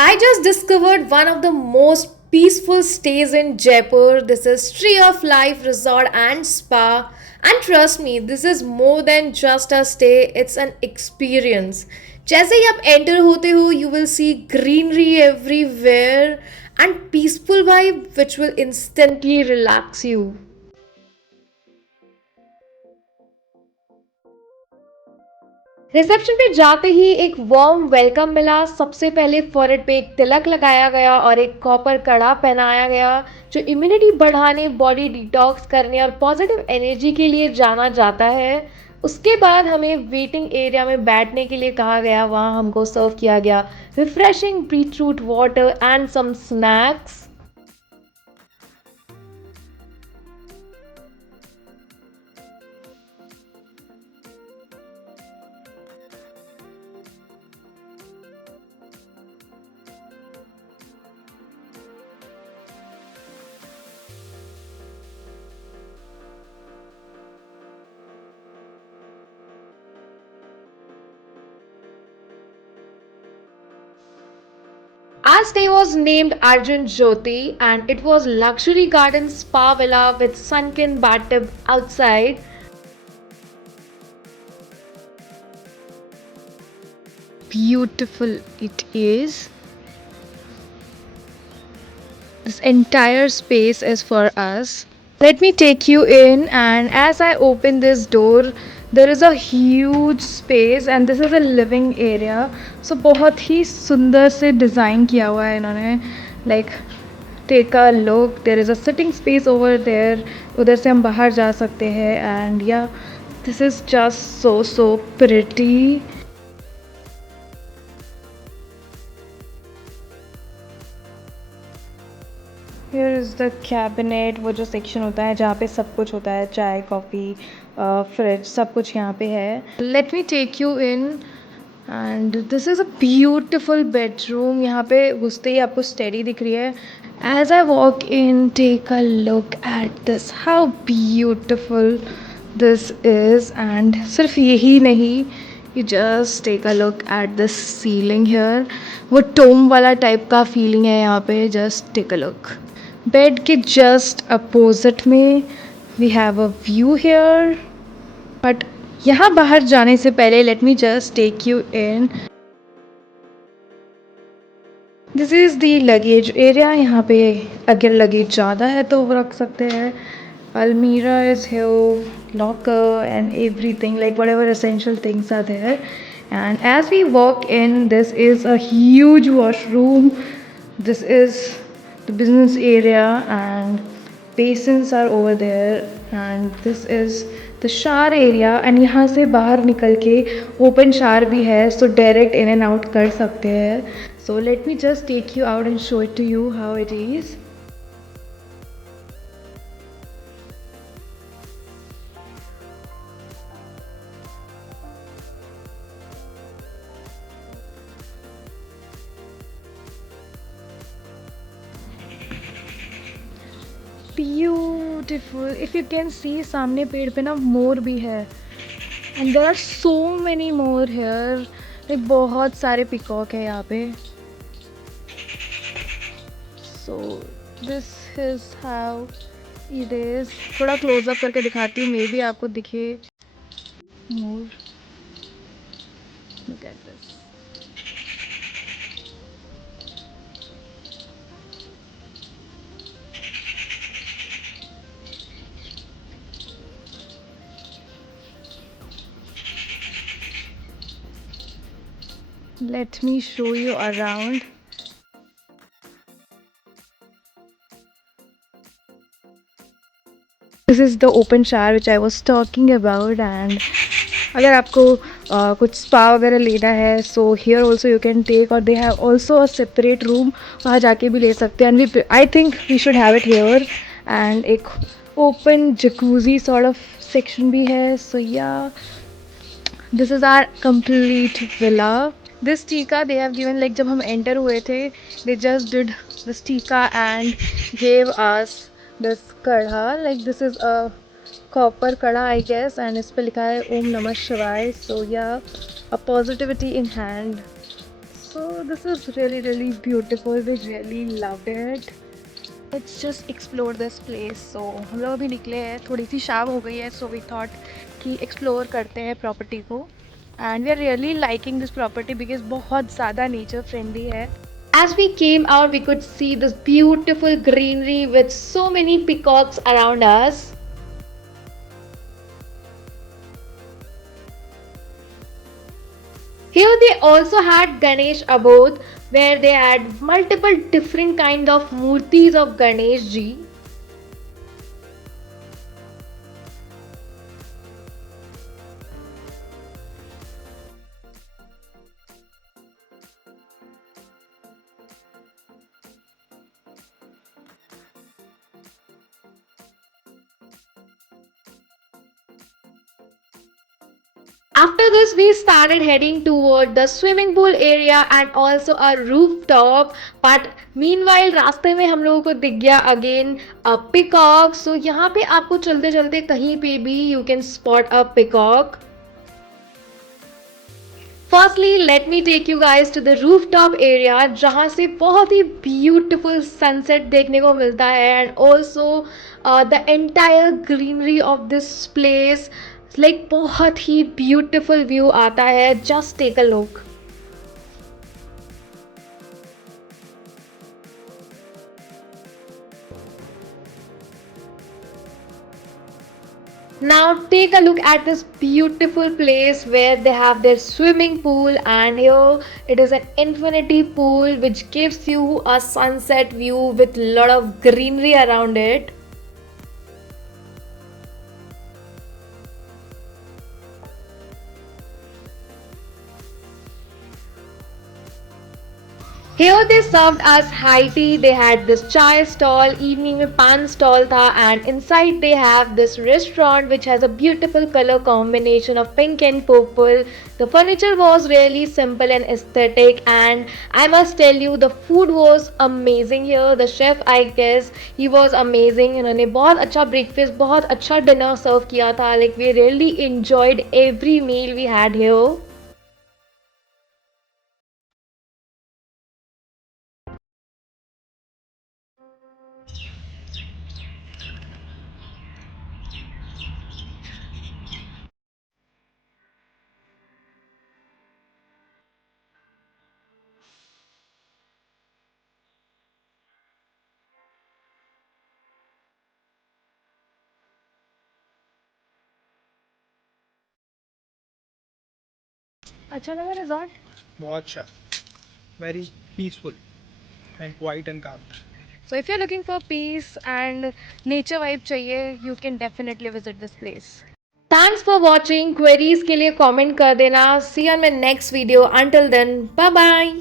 I just discovered one of the most peaceful stays in Jaipur. This is Tree of Life Resort and Spa. And trust me, this is more than just a stay, it's an experience. जैसे ही आप enter होते हो you will see greenery everywhere and peaceful vibe which will instantly relax you. Reception पे जाते ही एक warm welcome मिला। सबसे पहले फॉरहेड पे एक तिलक लगाया गया और एक कॉपर कड़ा पहनाया गया जो इम्यूनिटी बढ़ाने, बॉडी डिटॉक्स करने और पॉजिटिव एनर्जी के लिए जाना जाता है। उसके बाद हमें वेटिंग एरिया में बैठने के लिए कहा गया। वहाँ हमको सर्व किया गया refreshing beetroot water and some snacks. Our stay was named Arjun Jyoti and it was luxury garden spa villa with sunken bathtub outside. Beautiful it is. This entire space is for us. Let me take you in, and as I open this door, there is a huge space and this is a living area. So बहुत ही सुंदर से design किया हुआ है इन्होंने. Like take a look, there is a sitting space over there. उधर से हम बाहर जा सकते हैं and yeah, this is just so pretty. Here is the cabinet, वो जो सेक्शन होता है जहाँ पे सब कुछ होता है, चाय कॉफ़ी फ्रिज सब कुछ यहाँ पे है. Let me take you in and this is a beautiful bedroom. यहाँ पे घुसते ही आपको स्टडी दिख रही है. As I walk in, take a look at this, how beautiful this is. And सिर्फ यही नहीं, you just take a look at this ceiling here. वो टोम वाला टाइप का फीलिंग है यहाँ पे. Just take a look. Bed के जस्ट अपोजिट में we have a view here. But यहाँ बाहर जाने से पहले let me just take you in. This is the luggage area. यहाँ पे अगर लगेज ज़्यादा है तो वो रख सकते हैं. Almirah is here, locker and everything, like whatever essential things are there. And as we walk in, this is a huge washroom. This is the business area and basins are over there. And this is the shower area. And यहाँ से बाहर निकल के open shower भी है, so direct in and out कर सकते हैं. So let me just take you out and show it to you how it is. Beautiful. If you can see, सामने पेड़ पे ना मोर भी है and there are so many मोर हेयर. लाइक बहुत सारे पिकॉक है यहाँ पे. So this is how it is. थोड़ा क्लोजअप करके दिखाती हूँ, मे बी आपको दिखे मोर. Look at this. Let me show you around. This is the open shower which I was talking about. And अगर आपको कुछ स्पा वगैरह लेना है so here also you can take, और they have also a separate room, वहाँ जाके भी ले सकते हैं. And we I think we should have it here. And एक open jacuzzi sort of section भी है. So ya, this is our complete villa. This tika they have given, like जब हम एंटर हुए थे they just did this tika and gave us this kada. Like this is a copper kada I guess, and इस पर लिखा है ओम नमः शिवाय. So ya, a positivity in hand. So this is really beautiful. We really loved it. Let's just explore this place. So हम लोग अभी निकले हैं, थोड़ी सी शाम हो गई है, so we thought कि explore करते हैं property को. And we are really liking this property because बहुत ज़्यादा nature friendly है. As we came out, we could see this beautiful greenery with so many peacocks around us. Here they also had Ganesh Abodh, where they had multiple different kind of murtis of Ganesh ji. After this, we started heading toward the swimming pool area and also a rooftop. But meanwhile, रास्ते में हम लोगों को दिख गया again a peacock. So यहाँ पे आपको चलते चलते कहीं पे भी you can spot a peacock. Firstly, let me take you guys to the rooftop area जहाँ से बहुत ही beautiful sunset देखने को मिलता है and also the entire greenery of this place like बहुत ही beautiful view आता है. Just take a look. Now take a look at this beautiful place where they have their swimming pool, and here it is an infinity pool which gives you a sunset view with lot of greenery around it. Here they served us high tea. They had this chai stall, evening में pan stall था, and inside they have this restaurant which has a beautiful color combination of pink and purple. The furniture was really simple and aesthetic, and I must tell you the food was amazing here. The chef, I guess, he was amazing. इन्होंने बहुत अच्छा breakfast, बहुत अच्छा dinner serve किया था. Like we really enjoyed every meal we had here. अच्छा लगा resort? बहुत अच्छा, very peaceful and quiet and calm. So if you're looking for peace and nature vibe चाहिए, you can definitely visit this place. Thanks for watching. Queries के लिए comment कर देना. See you on my next video. Until then, bye bye.